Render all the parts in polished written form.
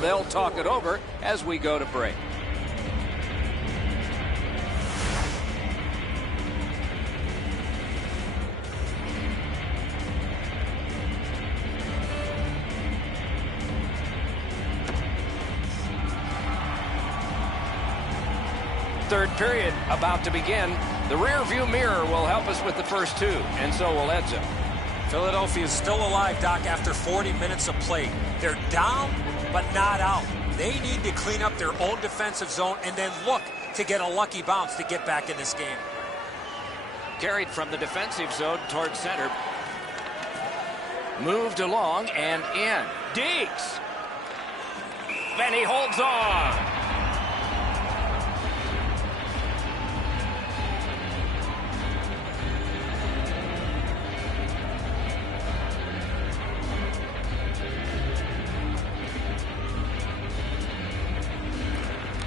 They'll talk it over as we go to break. Third period about to begin. The rear view mirror will help us with the first two, and so will Edzo. Philadelphia is still alive, Doc, after 40 minutes of play. They're down, but not out. They need to clean up their own defensive zone and then look to get a lucky bounce to get back in this game. Carried from the defensive zone towards center. Moved along and in. Deeks. Then he holds on.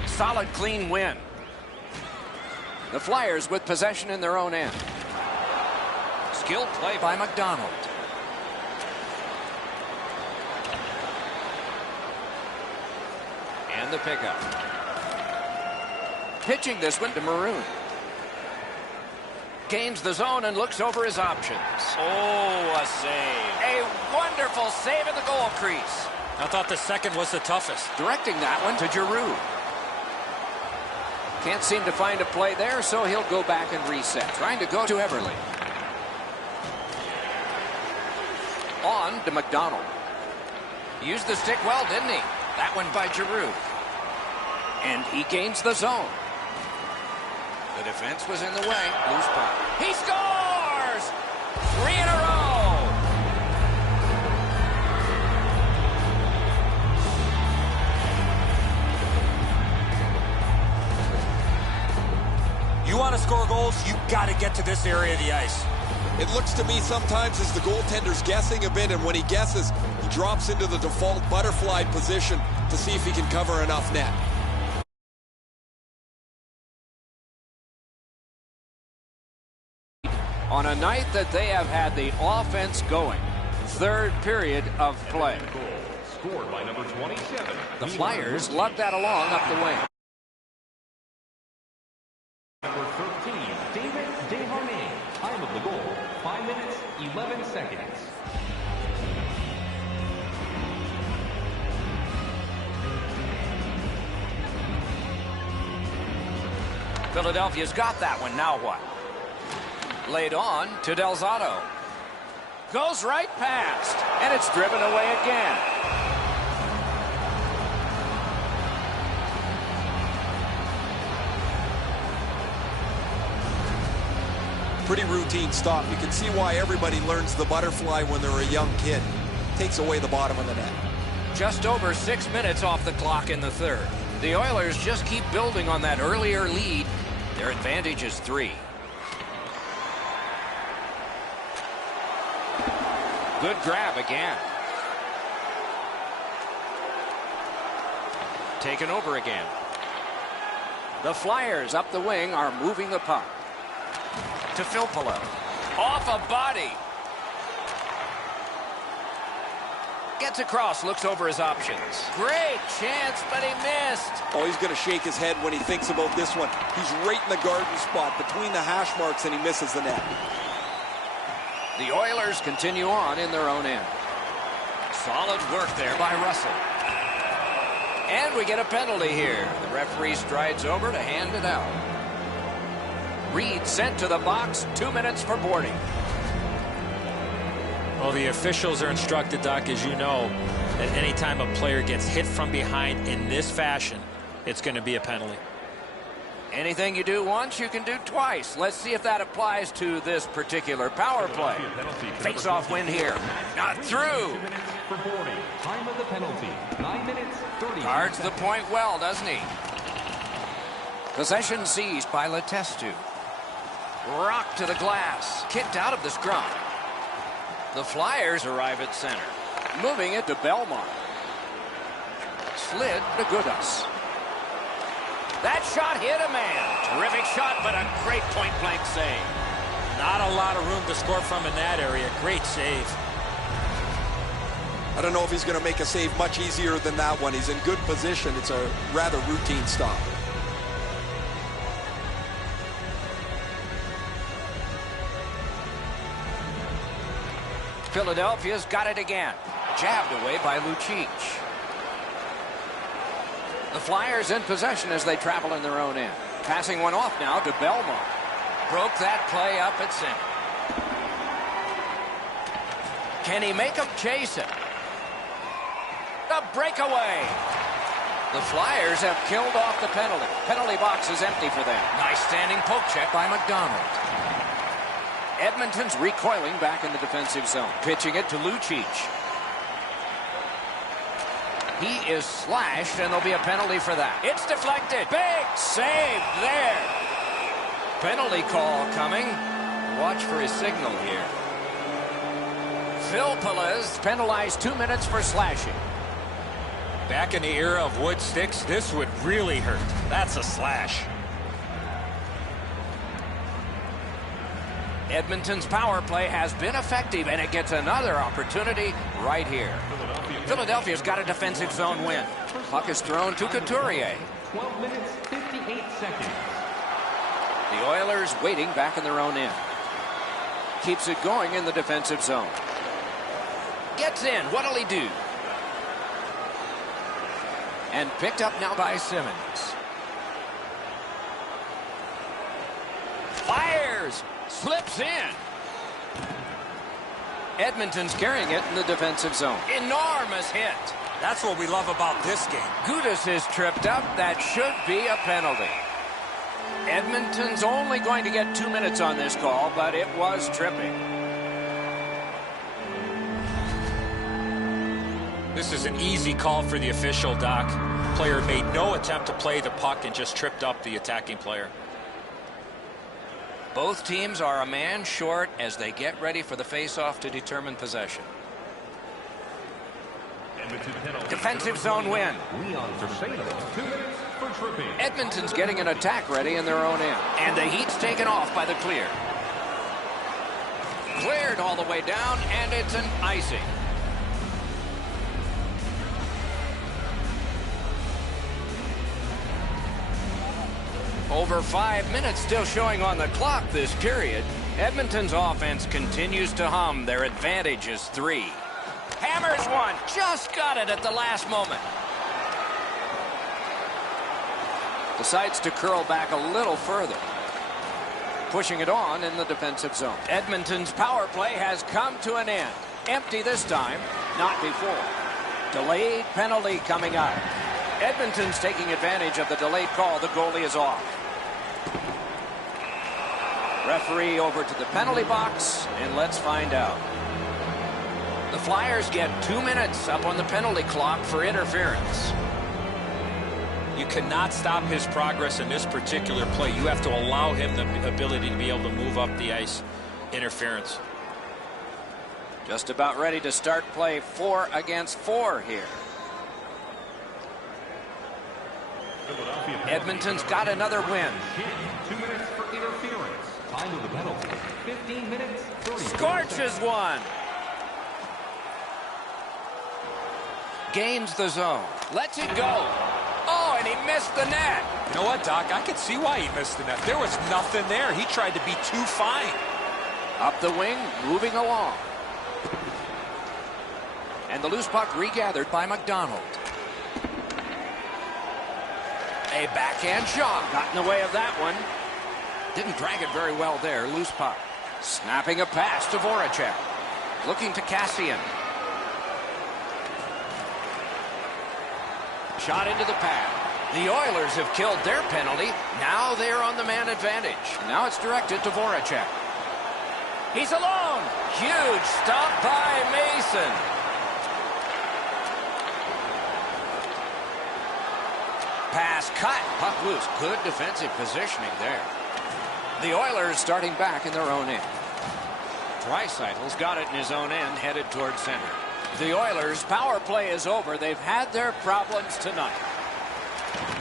Solid, clean win. The Flyers with possession in their own end. Skilled play by McDonald. And the pickup. Pitching this one to Maroon. Gains the zone and looks over his options. Oh, a save. A wonderful save in the goal crease. I thought the second was the toughest. Directing that one to Giroux. Can't seem to find a play there, so he'll go back and reset. Trying to go to Everly. On to McDonald. Used the stick well, didn't he? That one by Giroux. And he gains the zone. The defense was in the way. Loose puck. He scores! 3 in a row! You want to score goals, you got to get to this area of the ice. It looks to me sometimes as the goaltender's guessing a bit, and when he guesses, he drops into the default butterfly position to see if he can cover enough net. On a night that they have had the offense going. Third period of play. Scored by number 27. The Flyers lug that along up the wing. Number 13, David Desharnais. Time of the goal, 5 minutes, 11 seconds. Philadelphia's got that one. Now what? Laid on to Delzato. Goes right past, and it's driven away again. Pretty routine stop. You can see why everybody learns the butterfly when they're a young kid. Takes away the bottom of the net. Just over 6 minutes off the clock in the third. The Oilers just keep building on that earlier lead. Their advantage is 3. Good grab again. Taken over again. The Flyers up the wing are moving the puck. To Filppula. Off a body. Gets across, looks over his options. Great chance, but he missed. Oh, he's going to shake his head when he thinks about this one. He's right in the garden spot between the hash marks, and he misses the net. The Oilers continue on in their own end. Solid work there by Russell. And we get a penalty here. The referee strides over to hand it out. Reed sent to the box. 2 minutes for boarding. Well, the officials are instructed, Doc, as you know, that any time a player gets hit from behind in this fashion, it's going to be a penalty. Anything you do once, you can do twice. Let's see if that applies to this particular power play. Face-off win here. Not through. For boarding. Time of the penalty, 9 minutes, 30 Guards seconds. the point well, doesn't he? Possession seized by Letestu. Rocked to the glass. Kicked out of the scrum. The Flyers arrive at center. Moving it to Belmont. Slid to Goodas. That shot hit a man. Terrific shot, but a great point-blank save. Not a lot of room to score from in that area. Great save. I don't know if he's going to make a save much easier than that one. He's in good position. It's a rather routine stop. Philadelphia's got it again. Jabbed away by Lucic. The Flyers in possession as they travel in their own end. Passing one off now to Belmont. Broke that play up at center. Can he make him chase it? A breakaway. The Flyers have killed off the penalty. Penalty box is empty for them. Nice standing poke check by McDonald. Edmonton's recoiling back in the defensive zone. Pitching it to Lucic. He is slashed, and there'll be a penalty for that. It's deflected. Big save there. Penalty call coming. Watch for his signal here. Phil Pelez penalized 2 minutes for slashing. Back in the era of wood sticks, this would really hurt. That's a slash. Edmonton's power play has been effective, and it gets another opportunity right here. Philadelphia's got a defensive zone win. Puck is thrown to Couturier. 12 minutes, 58 seconds. The Oilers waiting back in their own end. Keeps it going in the defensive zone. Gets in. What'll he do? And picked up now by Simmons. Fires. Slips in. Edmonton's carrying it in the defensive zone. Enormous hit. That's what we love about this game. Gudas is tripped up. That should be a penalty. Edmonton's only going to get 2 minutes on this call, but it was tripping. This is an easy call for the official, Doc. Player made no attempt to play the puck and just tripped up the attacking player. Both teams are a man short as they get ready for the face-off to determine possession. Defensive zone win. Leon Cerceno, 2 minutes for tripping. Edmonton's getting an attack ready in their own end. And the heat's taken off by the clear. Cleared all the way down, and it's an icing. Over 5 minutes still showing on the clock this period. Edmonton's offense continues to hum. Their advantage is 3. Hammers one. Just got it at the last moment. Decides to curl back a little further. Pushing it on in the defensive zone. Edmonton's power play has come to an end. Empty this time. Not before. Delayed penalty coming out. Edmonton's taking advantage of the delayed call. The goalie is off. Referee over to the penalty box, and let's find out. The Flyers get 2 minutes up on the penalty clock for interference. You cannot stop his progress in this particular play. You have to allow him the ability to be able to move up the ice. Interference. Just about ready to start play 4 against 4 here. Edmonton's got another win. 2 minutes for interference. Time of the penalty, 15 minutes, 30 Scorches one. Gains the zone. Lets it go. Oh, and he missed the net. You know what, Doc? I could see why he missed the net. There was nothing there. He tried to be too fine. Up the wing, moving along. And the loose puck regathered by McDonald. A backhand shot. Got in the way of that one. Didn't drag it very well there. Loose puck. Snapping a pass to Voracek. Looking to Cassian. Shot into the pad. The Oilers have killed their penalty. Now they're on the man advantage. Now it's directed to Voracek. He's alone. Huge stop by Mason. Pass cut. Puck loose. Good defensive positioning there. The Oilers starting back in their own end. Draisaitl's got it in his own end, headed towards center. The Oilers' power play is over. They've had their problems tonight.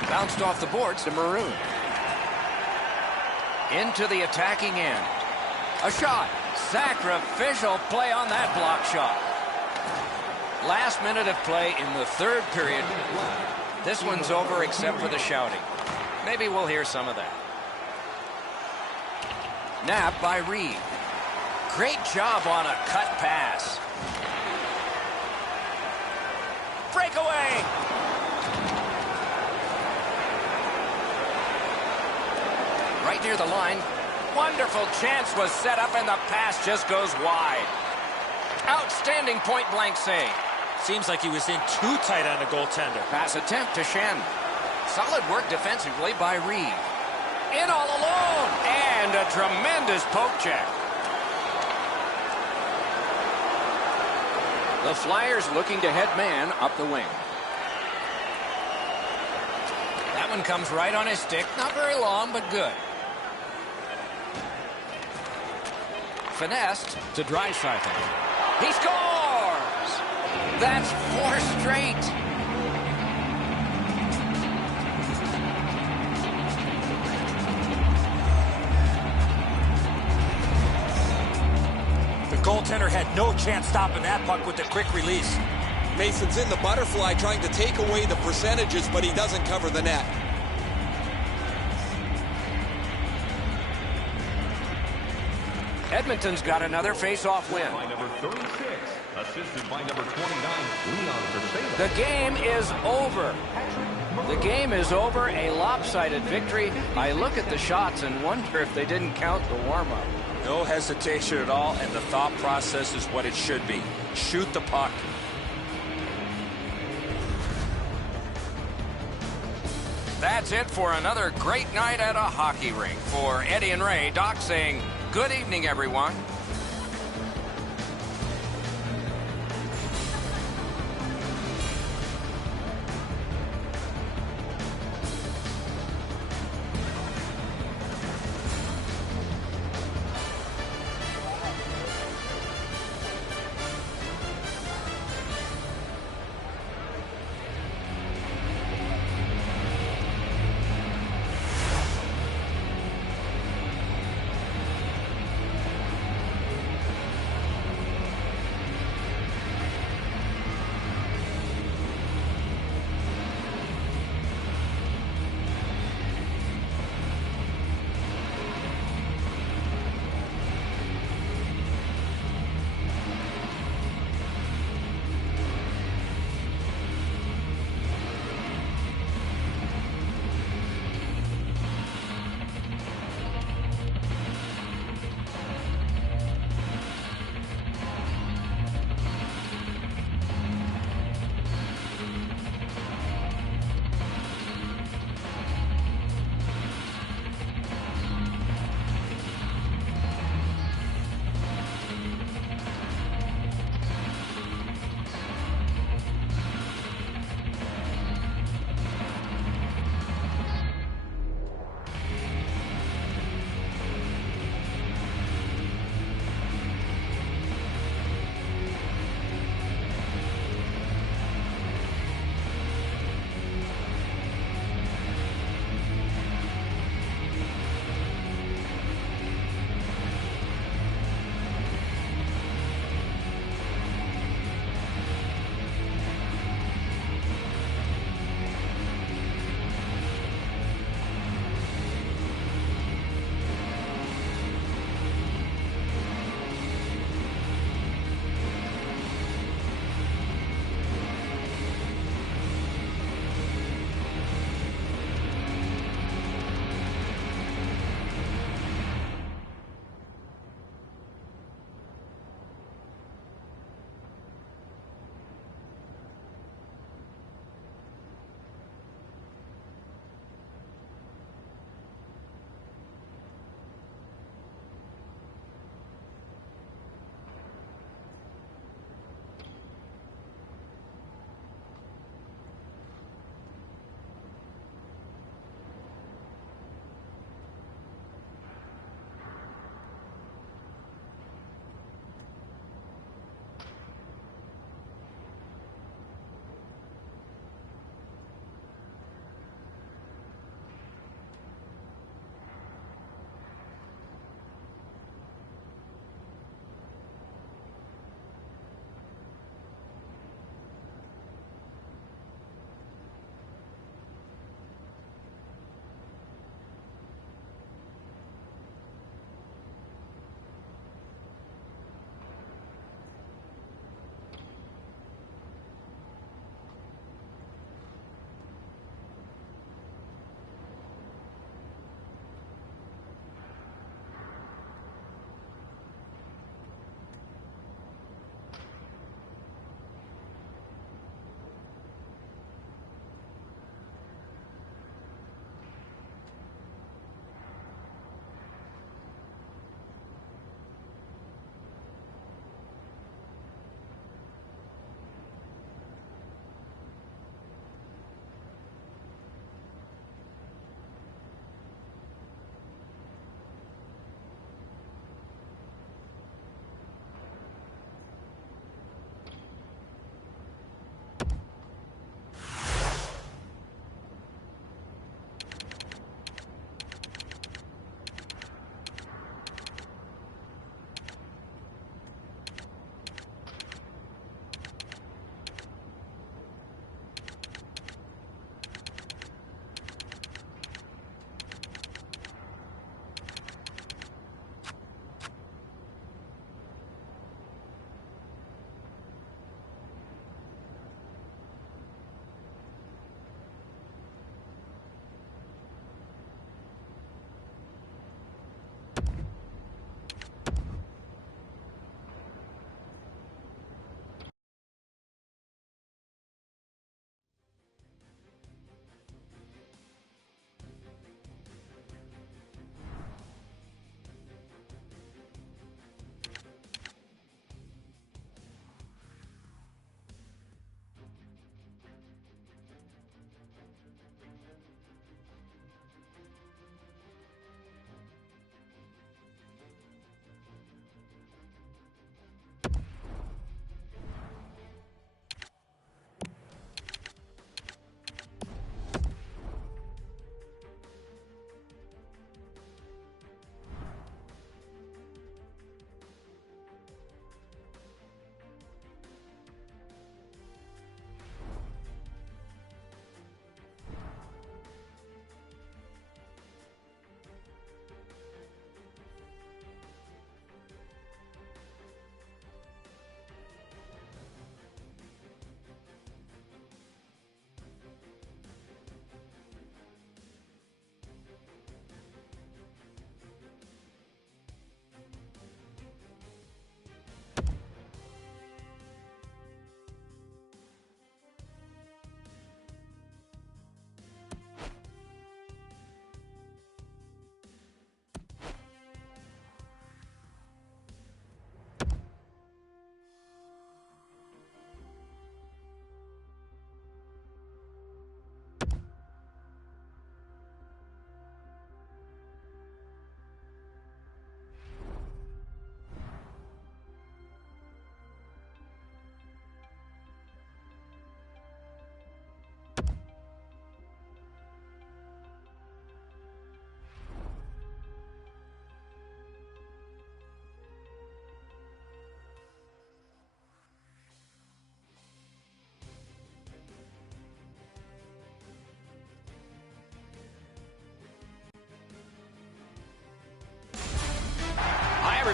Bounced off the boards to Maroon. Into the attacking end. A shot. Sacrificial play on that block shot. Last minute of play in the third period. This one's over except for the shouting. Maybe we'll hear some of that. Nap by Reed. Great job on a cut pass. Breakaway. Right near the line. Wonderful chance was set up and the pass just goes wide. Outstanding point-blank save. Seems like he was in too tight on the goaltender. Pass attempt to Shen. Solid work defensively by Reed. In all alone. And a tremendous poke check. The Flyers looking to head man up the wing. That one comes right on his stick. Not very long, but good. Finessed to Draisaitl. He scores! That's 4 straight. The goaltender had no chance stopping that puck with the quick release. Mason's in the butterfly trying to take away the percentages, but he doesn't cover the net. Edmonton's got another face-off win. By number 36, assisted by number 29, Leon Versailles. The game is over. The game is over. A lopsided victory. I look at the shots and wonder if they didn't count the warm-up. No hesitation at all, and the thought process is what it should be. Shoot the puck. That's it for another great night at a hockey rink. For Eddie and Ray, Doc saying, good evening, everyone.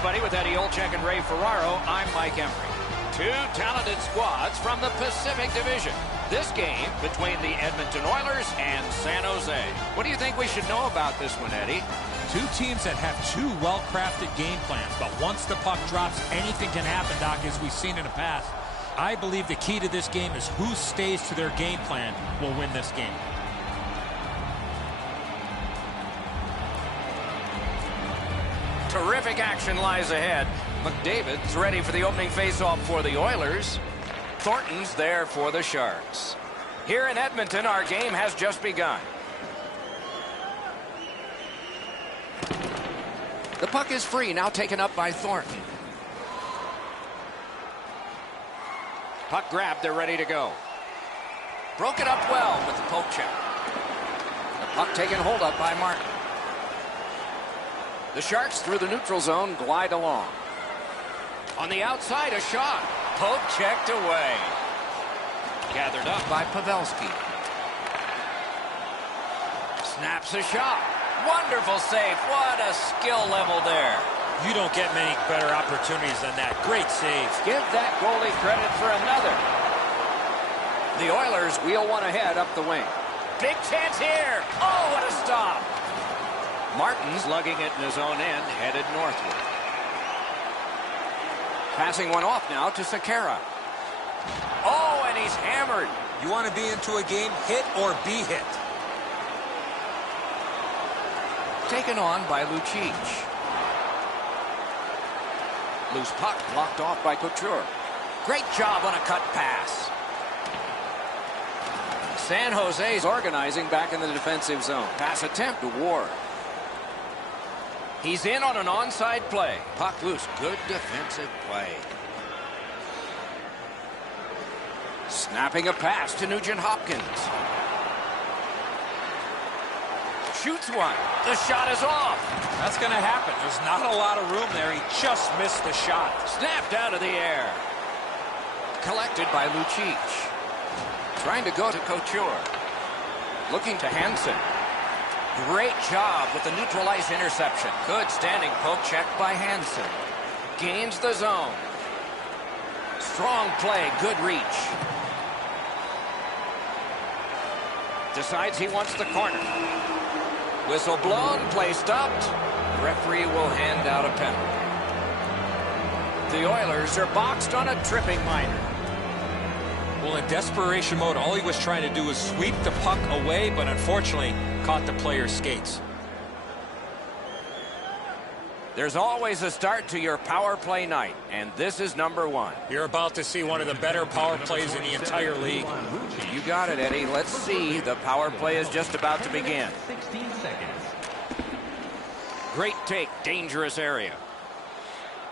everybody. With Eddie Olczyk and Ray Ferraro, I'm Mike Emery. Two talented squads from the Pacific Division. This game between the Edmonton Oilers and San Jose. What do you think we should know about this one, Eddie? Two teams that have two well-crafted game plans, but once the puck drops, anything can happen, Doc, as we've seen in the past. I believe the key to this game is who stays to their game plan will win this game. Terrific action lies ahead. McDavid's ready for the opening faceoff for the Oilers. Thornton's there for the Sharks. Here in Edmonton, our game has just begun. The puck is free, now taken up by Thornton. Puck grabbed, they're ready to go. Broken up well with the poke check. The puck taken hold up by Martin. The Sharks through the neutral zone glide along. On the outside, a shot. Poke checked away. Gathered up by Pavelski. Snaps a shot. Wonderful save. What a skill level there. You don't get many better opportunities than that. Great save. Give that goalie credit for another. The Oilers wheel one ahead up the wing. Big chance here. Oh, what a stop. Martin's lugging it in his own end, headed northward. Passing one off now to Sekera. Oh, and he's hammered. You want to be into a game, hit or be hit. Taken on by Lucic. Loose puck blocked off by Couture. Great job on a cut pass. San Jose's organizing back in the defensive zone. Pass attempt to Ward. He's in on an onside play. Puck loose. Good defensive play. Snapping a pass to Nugent Hopkins. Shoots one. The shot is off. That's going to happen. There's not a lot of room there. He just missed the shot. Snapped out of the air. Collected by Lucic. Trying to go to Couture. Looking to Hansen. Great job with the neutral ice interception. Good standing poke check by Hansen. Gains the zone. Strong play. Good reach. Decides he wants the corner. Whistle blown. Play stopped. The referee will hand out a penalty. The Oilers are boxed on a tripping minor. Well, in desperation mode, all he was trying to do was sweep the puck away, but unfortunately caught the player's skates. There's always a start to your power play night, and this is number one. You're about to see one of the better power plays in the entire league. You got it, Eddie. Let's see. The power play is just about to begin. 16 seconds. Great take, dangerous area.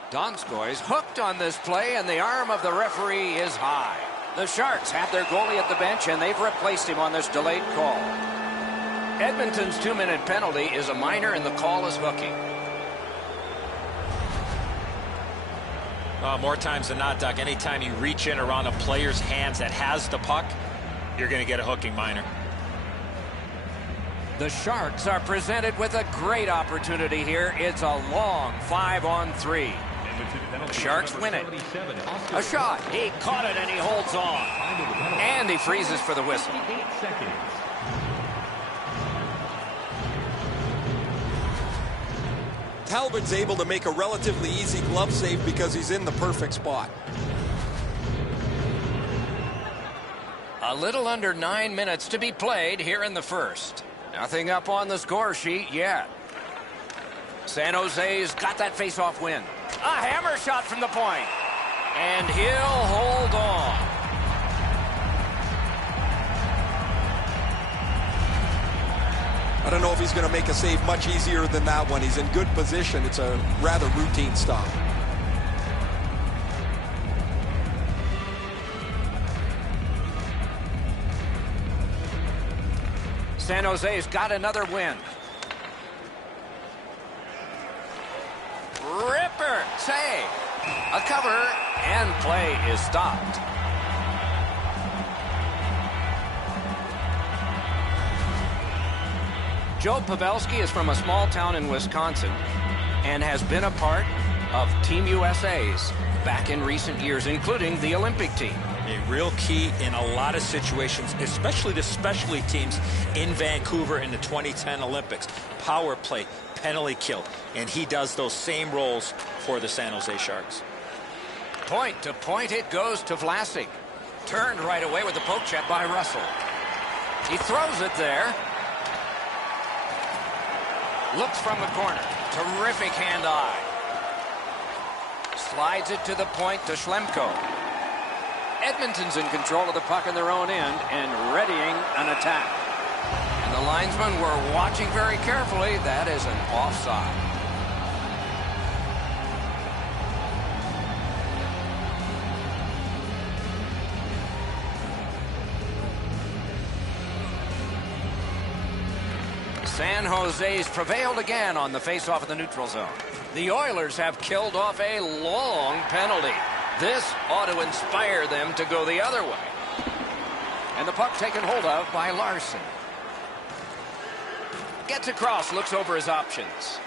Donskoy's hooked on this play, and the arm of the referee is high. The Sharks have their goalie at the bench, and they've replaced him on this delayed call. Edmonton's 2-minute penalty is a minor, and the call is hooking. More times than not, Doc, anytime you reach in around a player's hands that has the puck, you're going to get a hooking minor. The Sharks are presented with a great opportunity here. It's a long 5-on-3. The Sharks win it. A shot. He caught it and he holds on. And he freezes for the whistle. 8 seconds. Talbot's able to make a relatively easy glove save because he's in the perfect spot. A little under 9 minutes to be played here in the first. Nothing up on the score sheet yet. San Jose's got that face-off win. A hammer shot from the point. And he'll hold on. I don't know if he's going to make a save much easier than that one. He's in good position. It's a rather routine stop. San Jose's got another win. Ripper save. A cover and play is stopped. Joe Pavelski is from a small town in Wisconsin and has been a part of Team USA's back in recent years, including the Olympic team. A real key in a lot of situations, especially the specialty teams in Vancouver in the 2010 Olympics. Power play, penalty kill, and he does those same roles for the San Jose Sharks. Point to point it goes to Vlasic. Turned right away with the poke check by Russell. He throws it there. Looks from the corner. Terrific hand-eye. Slides it to the point to Schlemko. Edmonton's in control of the puck in their own end and readying an attack. And the linesmen were watching very carefully. That is an offside. San Jose's prevailed again on the face-off of the neutral zone. The Oilers have killed off a long penalty. This ought to inspire them to go the other way. And the puck taken hold of by Larson. Gets across, looks over his options.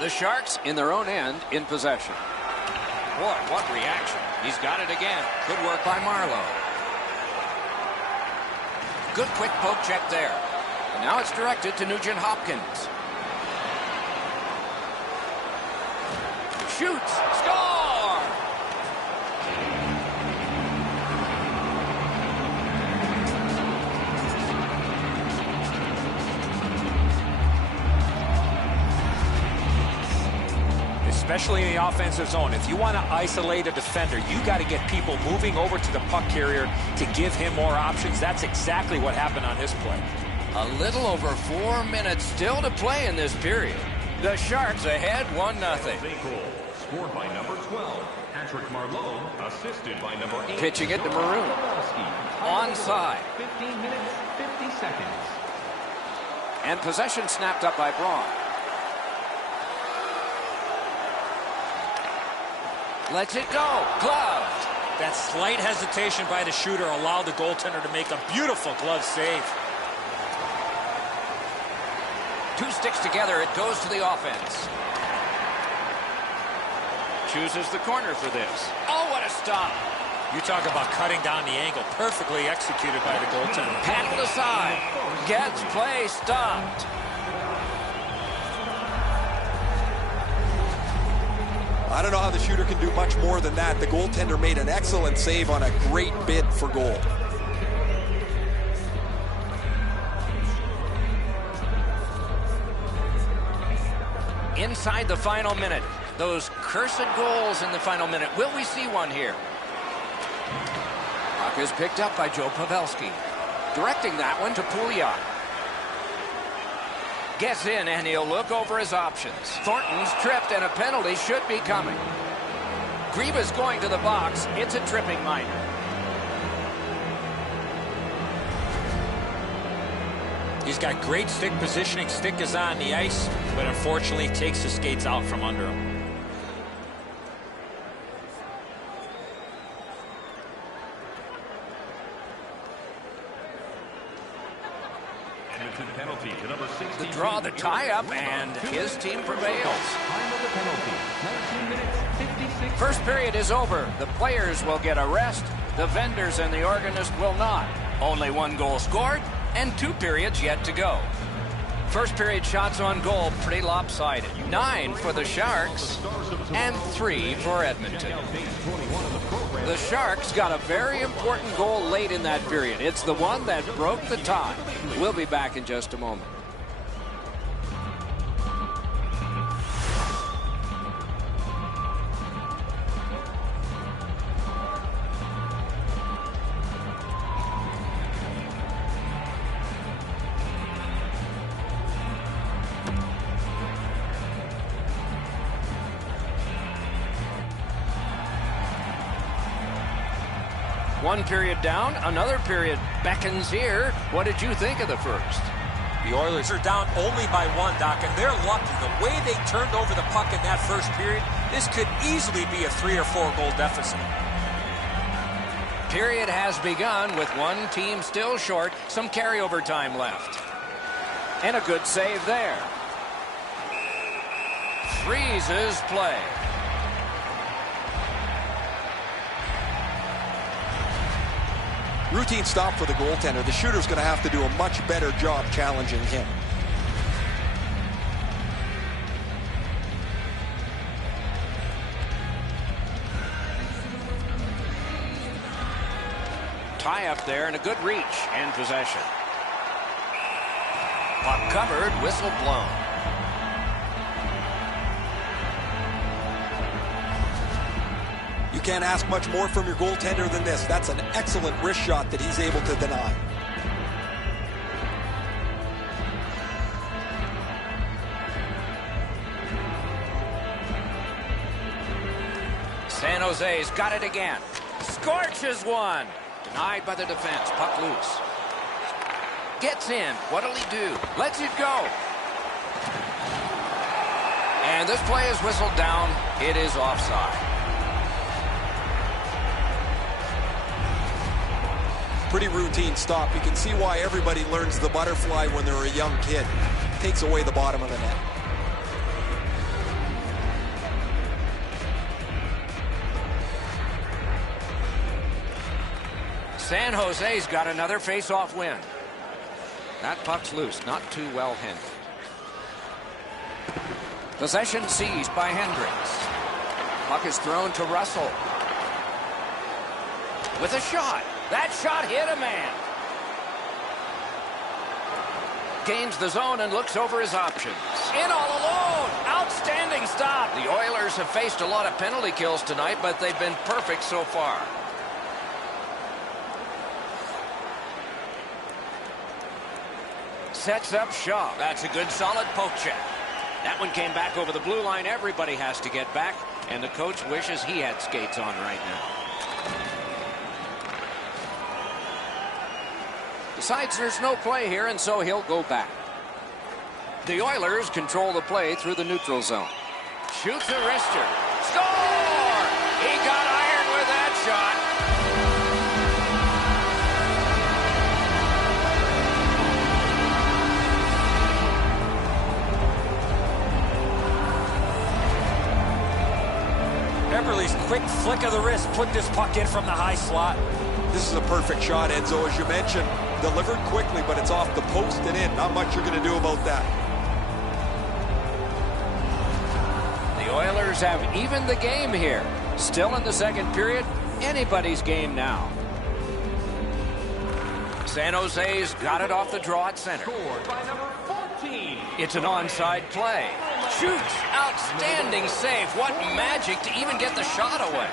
The Sharks in their own end in possession. Boy, what reaction. He's got it again. Good work by Marlowe. Good quick poke check there. And now it's directed to Nugent Hopkins. Shoots. Score! Especially in the offensive zone. If you want to isolate a defender, you got to get people moving over to the puck carrier to give him more options. That's exactly what happened on this play. A little over 4 minutes still to play in this period. The Sharks ahead 1-0. Scored by number 12, Patrick Marlowe, assisted by number 8. Pitching it to Maroon. Onside. 15 minutes, 50 seconds. And possession snapped up by Braun. Lets it go. Gloved. That slight hesitation by the shooter allowed the goaltender to make a beautiful glove save. Two sticks together. It goes to the offense. Chooses the corner for this. Oh, what a stop. You talk about cutting down the angle. Perfectly executed by the goaltender. Paddled aside. Gets play stopped. I don't know how the shooter can do much more than that. The goaltender made an excellent save on a great bid for goal. Inside the final minute. Those cursed goals in the final minute. Will we see one here? Puck is picked up by Joe Pavelski. Directing that one to Pouliot. Gets in and he'll look over his options. Thornton's tripped and a penalty should be coming. Griba's going to the box. It's a tripping minor. He's got great stick positioning. Stick is on the ice, but unfortunately takes the skates out from under him. Penalty to number 60. The draw, the tie-up, and his team prevails. Time of the penalty, 19 minutes, 56. First period is over. The players will get a rest. The vendors and the organist will not. Only one goal scored and 2 periods yet to go. First period shots on goal pretty lopsided. 9 for the Sharks and 3 for Edmonton. The Sharks got a very important goal late in that period. It's the one that broke the tie. We'll be back in just a moment. One period down, another period beckons here. What did you think of the first? The Oilers are down only by 1, Doc, and they're lucky. The way they turned over the puck in that first period, this could easily be a 3 or 4 goal deficit. Period has begun with one team still short, some carryover time left. And a good save there. freezes play. Routine stop for the goaltender. The shooter's going to have to do a much better job challenging him. Tie up there and a good reach and possession. Puck covered, whistle blown. You can't ask much more from your goaltender than this. That's an excellent wrist shot that he's able to deny. San Jose's got it again. Scorches one. Denied by the defense. Puck loose. Gets in. What'll he do? Lets it go. And this play is whistled down. It is offside. Pretty routine stop. You can see why everybody learns the butterfly when they're a young kid. Takes away the bottom of the net. San Jose's got another face-off win. That puck's loose, not too well handled. Possession seized by Hendricks. Puck is thrown to Russell. With a shot. That shot hit a man. Gains the zone and looks over his options. In all alone. Outstanding stop. The Oilers have faced a lot of penalty kills tonight, but they've been perfect so far. Sets up Shaw. That's a good solid poke check. That one came back over the blue line. Everybody has to get back, and the coach wishes he had skates on right now. Decides there's no play here, and so he'll go back. The Oilers control the play through the neutral zone. Shoots a wrister. Score! He got iron with that shot. Eberle's quick flick of the wrist put this puck in from the high slot. This is a perfect shot, Enzo, as you mentioned. Delivered quickly, but it's off the post and in. Not much you're going to do about that. The Oilers have evened the game here. Still in the second period. Anybody's game now. San Jose's got it off the draw at center. Scored by number 14. It's an onside play. Shoots. Outstanding save. What magic to even get the shot away.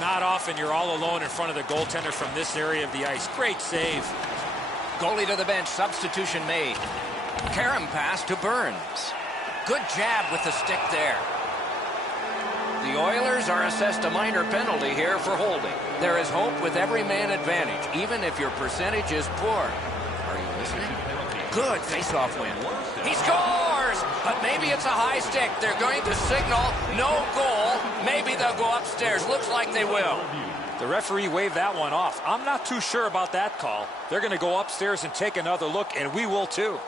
Not often you're all alone in front of the goaltender from this area of the ice. Great save. Goalie to the bench. Substitution made. Karam pass to Burns. Good jab with the stick there. The Oilers are assessed a minor penalty here for holding. There is hope with every man advantage, even if your percentage is poor. Are you listening? Good face-off win. He scores! But maybe it's a high stick. They're going to signal no goal. Maybe they'll go upstairs. Looks like they will. The referee waved that one off. I'm not too sure about that call. They're going to go upstairs and take another look, and we will too.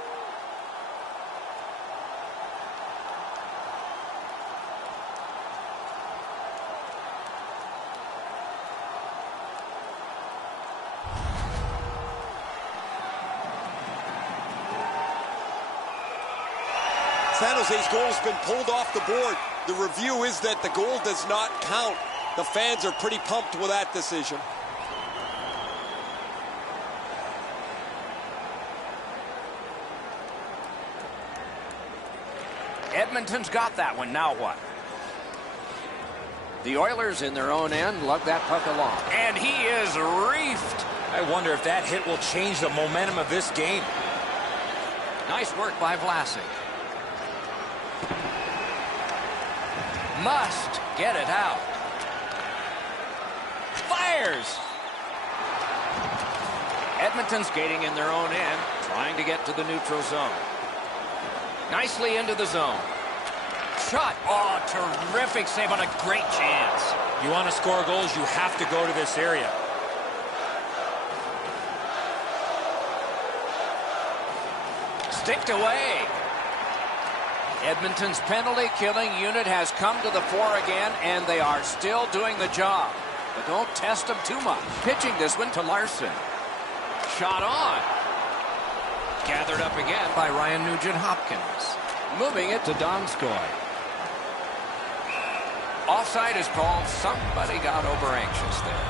San Jose's goal has been pulled off the board. The review is that the goal does not count. The fans are pretty pumped with that decision. Edmonton's got that one. Now what? The Oilers in their own end lug that puck along. And he is reefed. I wonder if that hit will change the momentum of this game. Nice work by Vlasic. Must get it out. Fires. Edmonton skating in their own end, trying to get to the neutral zone. Nicely into the zone. Shot. Oh, terrific save on a great chance. You want to score goals, you have to go to this area. Sticked away. Edmonton's penalty-killing unit has come to the fore again, and they are still doing the job. But don't test them too much. Pitching this one to Larson. Shot on. Gathered up again by Ryan Nugent-Hopkins. Moving it to Donskoy. Offside is called. Somebody got over-anxious there.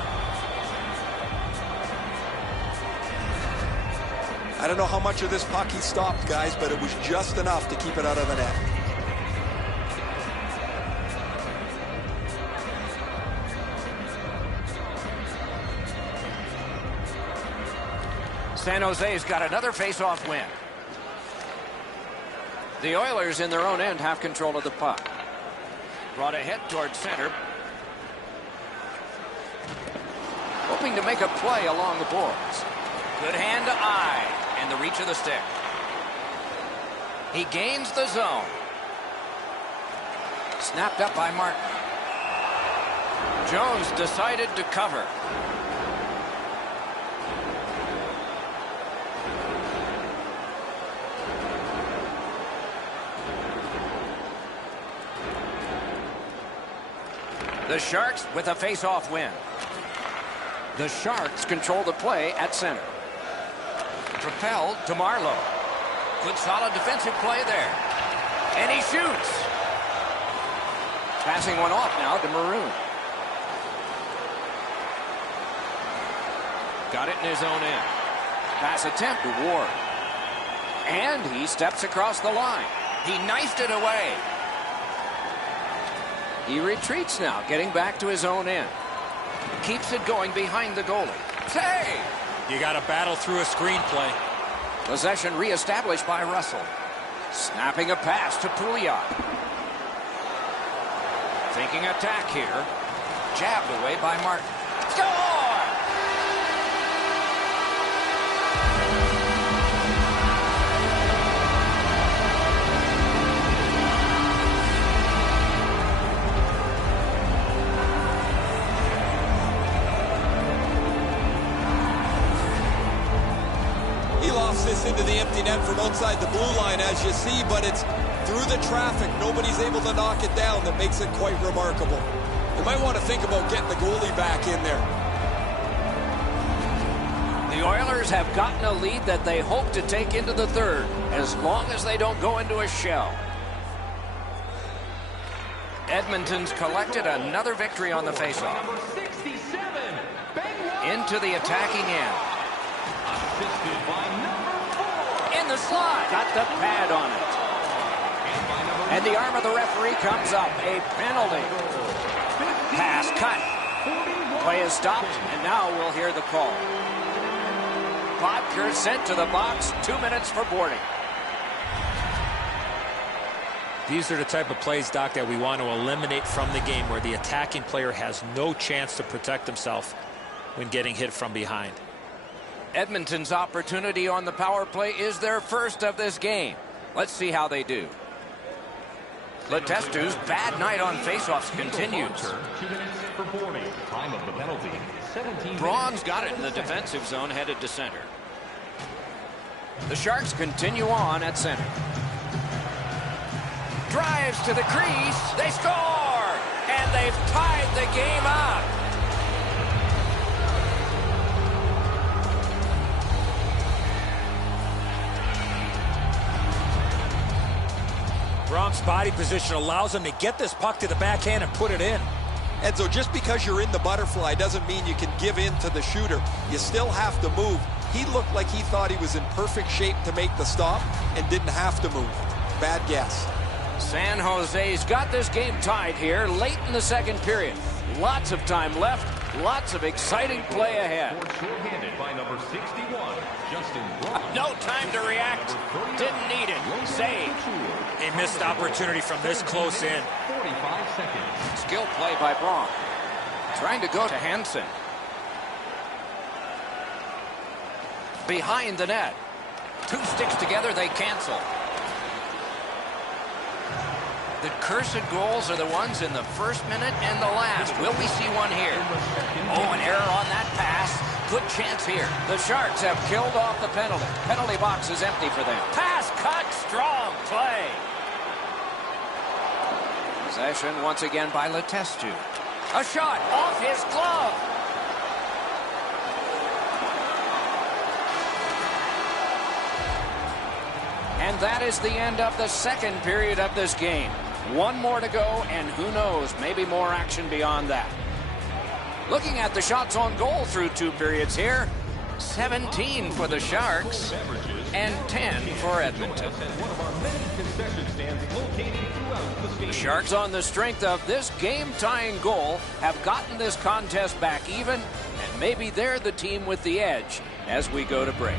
I don't know how much of this puck he stopped, guys, but it was just enough to keep it out of the net. San Jose's got another face-off win. The Oilers in their own end have control of the puck. Brought ahead towards center. Hoping to make a play along the boards. Good hand to eye. And the reach of the stick. He gains the zone. Snapped up by Martin. Jones decided to cover. The Sharks with a face-off win. The Sharks control the play at center. Propelled to Marlowe. Good solid defensive play there. And he shoots. Passing one off now to Maroon. Got it in his own end. Pass attempt to Ward. And he steps across the line. He knifed it away. He retreats now, getting back to his own end. Keeps it going behind the goalie. Save! You got to battle through a screenplay. Possession reestablished by Russell. Snapping a pass to Pouliot. Thinking attack here. Jabbed away by Martin. Score! This into the empty net from outside the blue line, as you see, but it's through the traffic. Nobody's able to knock it down. That makes it quite remarkable. You might want to think about getting the goalie back in there. The Oilers have gotten a lead that they hope to take into the third, as long as they don't go into a shell. Edmonton's collected another victory on the faceoff. Into the attacking end. In the slot. Got the pad on it. And the arm of the referee comes up. A penalty. Pass cut. Play is stopped, and now we'll hear the call. Bodker sent to the box. 2 minutes for boarding. These are the type of plays, Doc, that we want to eliminate from the game, where the attacking player has no chance to protect himself when getting hit from behind. Edmonton's opportunity on the power play is their first of this game. Let's see how they do. Letestu's bad night on faceoffs continues. 2 minutes for boarding. Time of the penalty, 17 Braun's got it in the defensive zone, headed to center. The Sharks continue on at center. Drives to the crease. They score! And they've tied the game up. Braun's body position allows him to get this puck to the backhand and put it in. And so just because you're in the butterfly doesn't mean you can give in to the shooter. You still have to move. He looked like he thought he was in perfect shape to make the stop and didn't have to move. Bad guess. San Jose's got this game tied here late in the second period. Lots of time left. Lots of exciting play ahead. Shorthanded by number 61, Justin Braun. No time to react. Didn't need it. Save. A missed opportunity from this close in. 45 seconds. Skill play by Braun. Trying to go to Hansen. Behind the net. Two sticks together, they cancel. The cursed goals are the ones in the first minute and the last. Will we see one here? Oh, an error on that pass. Good chance here. The Sharks have killed off the penalty. Penalty box is empty for them. Pass cut. Strong play. Possession once again by Letestu. A shot off his glove. And that is the end of the second period of this game. One more to go, and who knows, maybe more action beyond that. Looking at the shots on goal through 2 periods here, 17 for the Sharks and 10 for Edmonton. The Sharks, on the strength of this game-tying goal, have gotten this contest back even, and maybe they're the team with the edge as we go to break.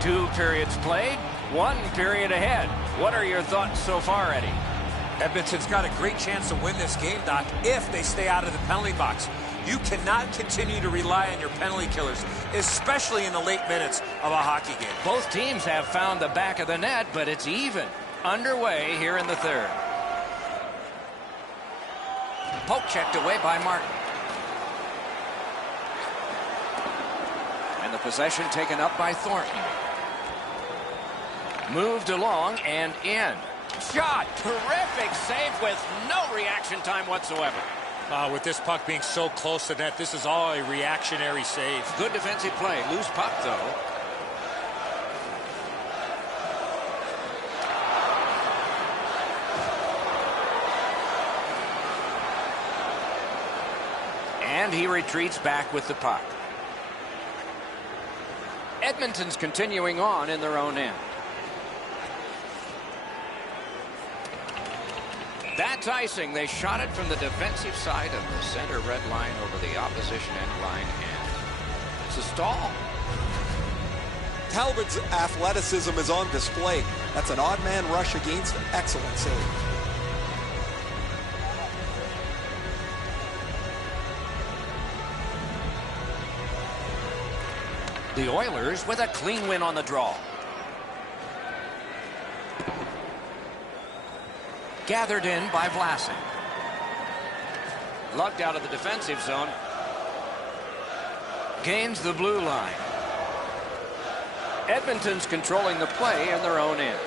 Two periods played, 1 period ahead. What are your thoughts so far, Eddie? Edmonton's got a great chance to win this game, Doc, if they stay out of the penalty box. You cannot continue to rely on your penalty killers, especially in the late minutes of a hockey game. Both teams have found the back of the net, but it's even. Underway here in the third. Poke checked away by Martin. And the possession taken up by Thornton. Moved along and in. Shot! Terrific save with no reaction time whatsoever. With this puck being so close to net, this is all a reactionary save. Good defensive play. Loose puck, though. And he retreats back with the puck. Edmonton's continuing on in their own end. That's icing. They shot it from the defensive side of the center red line over the opposition end line, and it's a stall. Talbot's athleticism is on display. That's an odd man rush against an excellent save. The Oilers with a clean win on the draw. Gathered in by Vlasic. Lugged out of the defensive zone. Gains the blue line. Edmonton's controlling the play in their own end.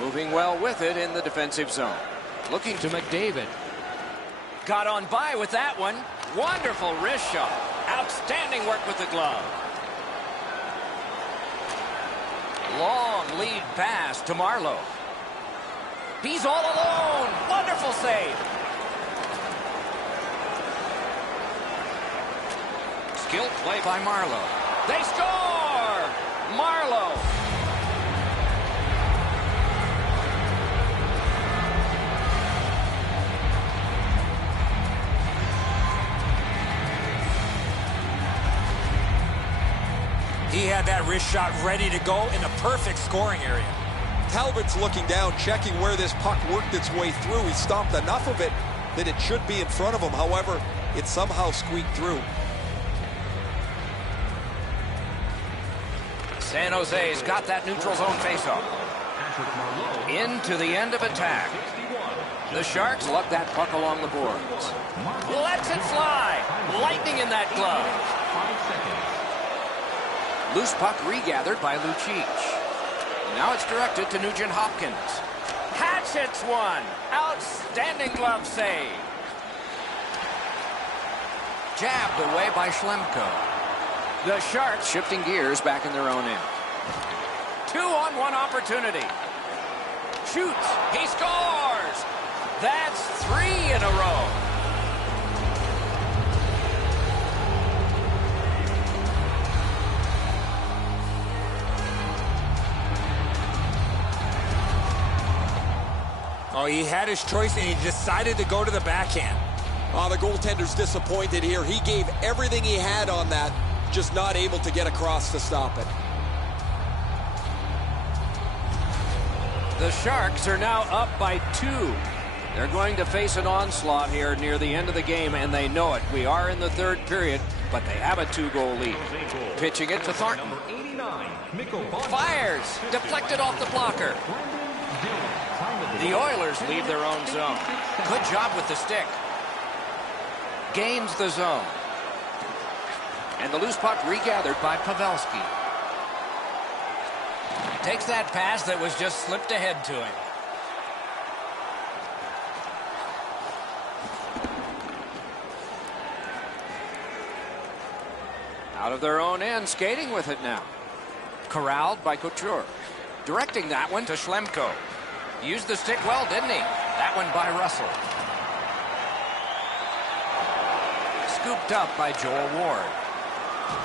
Moving well with it in the defensive zone. Looking to McDavid. Got on by with that one. Wonderful wrist shot. Outstanding work with the glove. Long lead pass to Marleau. He's all alone. Wonderful save. Skilled play by Marleau. They score! Marleau. He had that wrist shot ready to go in the perfect scoring area. Talbot's looking down, checking where this puck worked its way through. He stopped enough of it that it should be in front of him. However, it somehow squeaked through. San Jose's got that neutral zone faceoff. Into the end of attack. The Sharks luck that puck along the boards. Lets it fly. Lightning in that glove. 5 seconds. Loose puck regathered by Lucic. Now it's directed to Nugent Hopkins. Hatchets one. Outstanding glove save. Jabbed away by Schlemko. The Sharks shifting gears back in their own end. 2-on-1 opportunity. Shoots. He scores. That's 3 in a row. Oh, he had his choice, and he decided to go to the backhand. The goaltender's disappointed here. He gave everything he had on that, just not able to get across to stop it. The Sharks are now up by 2. They're going to face an onslaught here near the end of the game, and they know it. We are in the third period, but they have a 2-goal lead. Pitching it to Thornton. Fires! Deflected off the blocker. The Oilers leave their own zone. Good job with the stick. Gains the zone. And the loose puck regathered by Pavelski. Takes that pass that was just slipped ahead to him. Out of their own end, skating with it now. Corralled by Couture. Directing that one to Schlemko. Used the stick well, didn't he? That one by Russell. Scooped up by Joel Ward.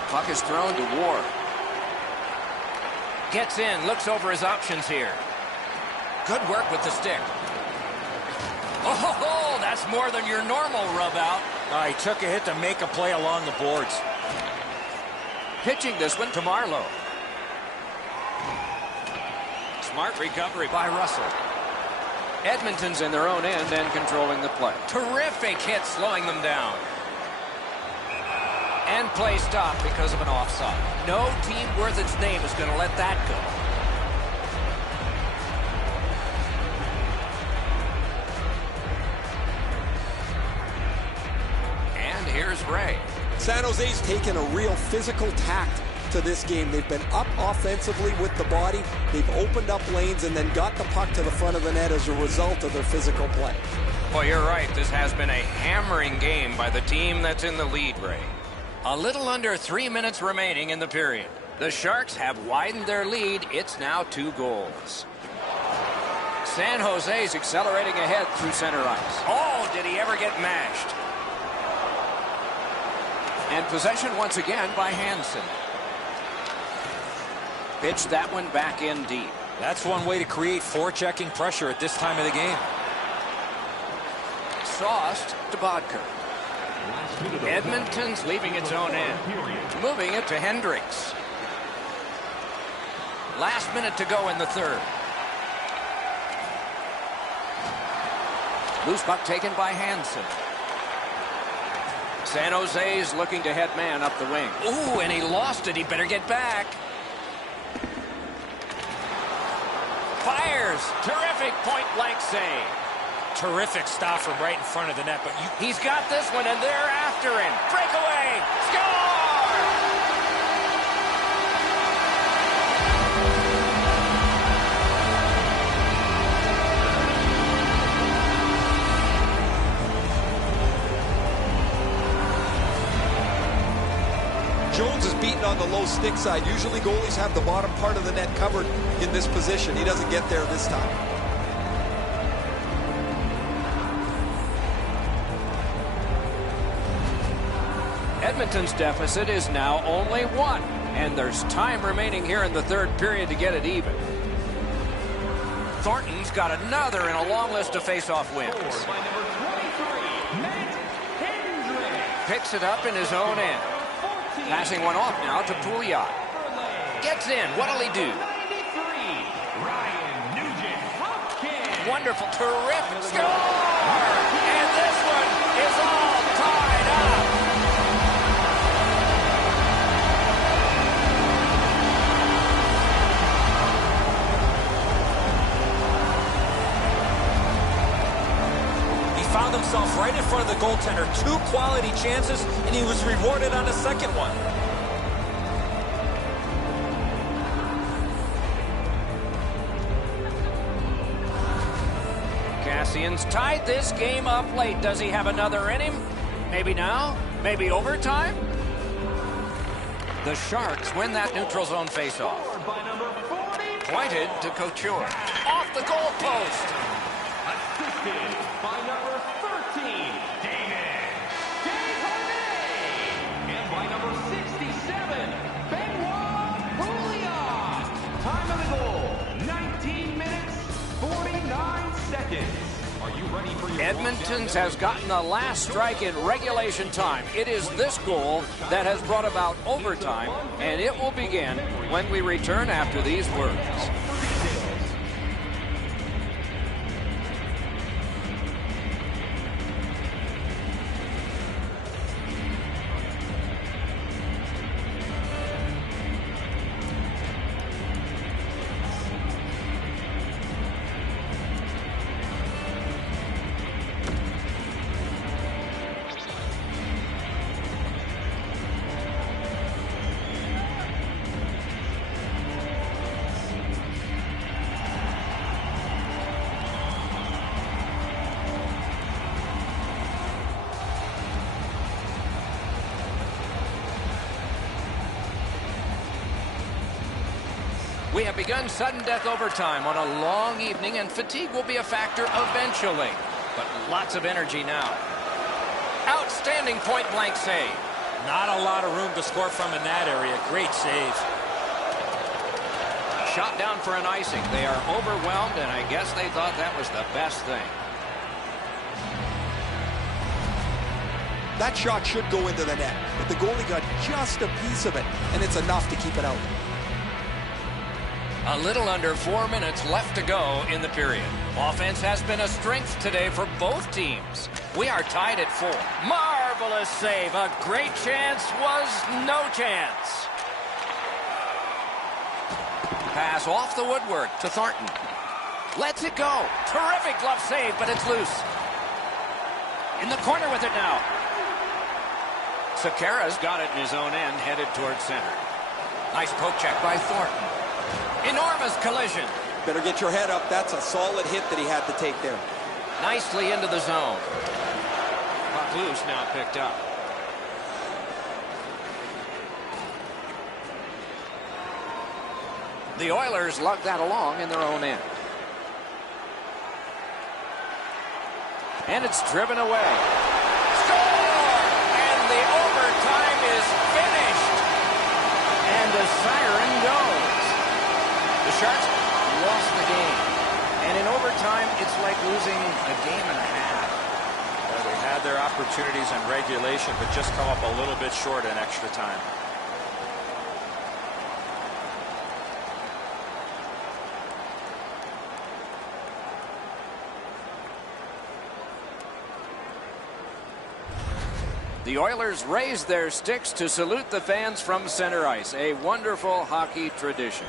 Puck is thrown to Ward. Gets in, looks over his options here. Good work with the stick. Oh, that's more than your normal rub out. He took a hit to make a play along the boards. Pitching this one to Marlowe. Smart recovery by Russell. Edmonton's in their own end and controlling the play. Terrific hit, slowing them down. And play stopped because of an offside. No team worth its name is going to let that go. And here's Ray. San Jose's taken a real physical tact to this game. They've been up offensively with the body. They've opened up lanes and then got the puck to the front of the net as a result of their physical play. Well, you're right. This has been a hammering game by the team that's in the lead, Ray. A little under 3 minutes remaining in the period. The Sharks have widened their lead. It's now 2 goals. San Jose's accelerating ahead through center ice. Oh, did he ever get mashed? And possession once again by Hansen. Pitched that one back in deep. That's one way to create forechecking pressure at this time of the game. Sauced to Bodker. Edmonton's leaving its own end. Moving it to Hendricks. Last minute to go in the third. Loose puck taken by Hansen. San Jose's looking to head man up the wing. Ooh, and he lost it. He better get back. Fires. Terrific point-blank save. Terrific stop from right in front of the net, but he's got this one, and they're after him. Breakaway. Score! Jones is beaten on the low stick side. Usually goalies have the bottom part of the net covered in this position. He doesn't get there this time. Edmonton's deficit is now only 1, and there's time remaining here in the third period to get it even. Thornton's got another in a long list of face-off wins. Picks it up in his own end. Passing one off now to Pouliot. Gets in. What'll he do? Wonderful, terrific score! And this one is all tied up. he found himself right in front of the goaltender. 2 quality chances, and he was rewarded on the second one. Cassian's tied this game up late. Does he have another in him? Maybe now? Maybe overtime? The Sharks win that neutral zone faceoff. Pointed to Couture. Off the goal post. Assisted by number 13, David Desharnais. And by number 67, Benoit Pouliot. Time of the goal, 19 minutes, 49 seconds. Are you ready for your Edmonton's has gotten the last strike in regulation time. It is this goal that has brought about overtime, and it will begin when we return after these words. We have begun sudden death overtime on a long evening, and fatigue will be a factor eventually. But lots of energy now. Outstanding point-blank save. Not a lot of room to score from in that area. Great save. Shot down for an icing. They are overwhelmed, and I guess they thought that was the best thing. That shot should go into the net, but the goalie got just a piece of it, and it's enough to keep it out. A little under 4 minutes left to go in the period. Offense has been a strength today for both teams. We are tied at 4. Marvelous save. A great chance was no chance. Pass off the woodwork to Thornton. Lets it go. Terrific glove save, but it's loose. In the corner with it now. Sakara's got it in his own end, headed towards center. Nice poke check by Thornton. Enormous collision. Better get your head up. That's a solid hit that he had to take there. Nicely into the zone. Puck loose, now picked up. The Oilers lug that along in their own end. And it's driven away. Score! And the overtime is finished. And the siren goes. The Sharks lost the game. And in overtime, it's like losing a game and a half. Well, they had their opportunities in regulation, but just come up a little bit short in extra time. The Oilers raise their sticks to salute the fans from center ice. A wonderful hockey tradition.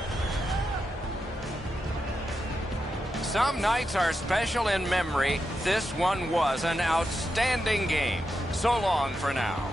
Some nights are special in memory. This one was an outstanding game. So long for now.